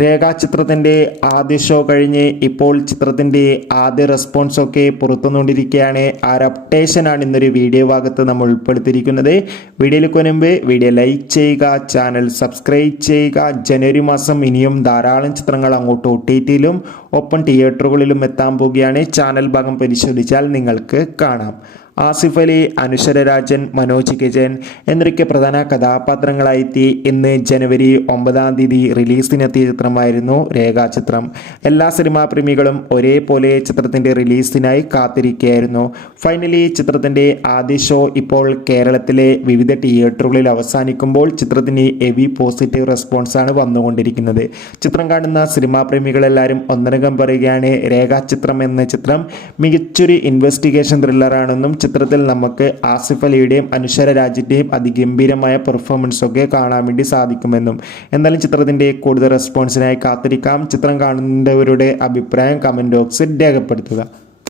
രേഖാചിത്രത്തിൻ്റെ ആദ്യ ഷോ കഴിഞ്ഞ് ഇപ്പോൾ ചിത്രത്തിൻ്റെ ആദ്യ റെസ്പോൺസൊക്കെ പുറത്തുകൊണ്ടിരിക്കുകയാണ്. ആ ഒരു അപ്ഡേഷനാണ് ഇന്നൊരു വീഡിയോ ഭാഗത്ത് നമ്മൾ ഉൾപ്പെടുത്തിയിരിക്കുന്നത്. വീഡിയോയിലേക്ക് മുൻപ് വീഡിയോ ലൈക്ക് ചെയ്യുക, ചാനൽ സബ്സ്ക്രൈബ് ചെയ്യുക. ജനുവരി മാസം ഇനിയും ധാരാളം ചിത്രങ്ങൾ അങ്ങോട്ട് OTTയിലും ഒപ്പം തിയേറ്ററുകളിലും എത്താൻ പോവുകയാണ്. ചാനൽ ഭാഗം പരിശോധിച്ചാൽ നിങ്ങൾക്ക് കാണാം. ആസിഫ് അലി, അനശ്വര രാജൻ, മനോജ് കെജൻ എന്നൊക്കെ പ്രധാന കഥാപാത്രങ്ങളായെത്തി ഇന്ന് ജനുവരി 9 റിലീസിനെത്തിയ ചിത്രമായിരുന്നു രേഖാചിത്രം. എല്ലാ സിനിമാ പ്രേമികളും ഒരേപോലെ ചിത്രത്തിൻ്റെ റിലീസിനായി കാത്തിരിക്കുകയായിരുന്നു. ഫൈനലി ചിത്രത്തിൻ്റെ ആദ്യ ഷോ ഇപ്പോൾ കേരളത്തിലെ വിവിധ തിയേറ്ററുകളിൽ അവസാനിക്കുമ്പോൾ ചിത്രത്തിന് ഹെവി പോസിറ്റീവ് റെസ്പോൺസാണ് വന്നുകൊണ്ടിരിക്കുന്നത്. ചിത്രം കാണുന്ന സിനിമാ പ്രേമികളെല്ലാവരും ഒന്നടങ്കം പറയുകയാണ്, രേഖാചിത്രം എന്ന ചിത്രം മികച്ചൊരു ഇൻവെസ്റ്റിഗേഷൻ ത്രില്ലറാണെന്നും ചിത്രത്തിൽ നമുക്ക് ആസിഫ് അലിയുടെയും അനശ്വര രാജിൻ്റെയും അതിഗംഭീരമായ പെർഫോമൻസൊക്കെ കാണാൻ വേണ്ടി സാധിക്കുമെന്നും. എന്നാലും ചിത്രത്തിൻ്റെ കൂടുതൽ റെസ്പോൺസിനായി കാത്തിരിക്കാം. ചിത്രം കാണുന്നവരുടെ അഭിപ്രായം കമൻറ്റ് ബോക്സിൽ രേഖപ്പെടുത്തുക.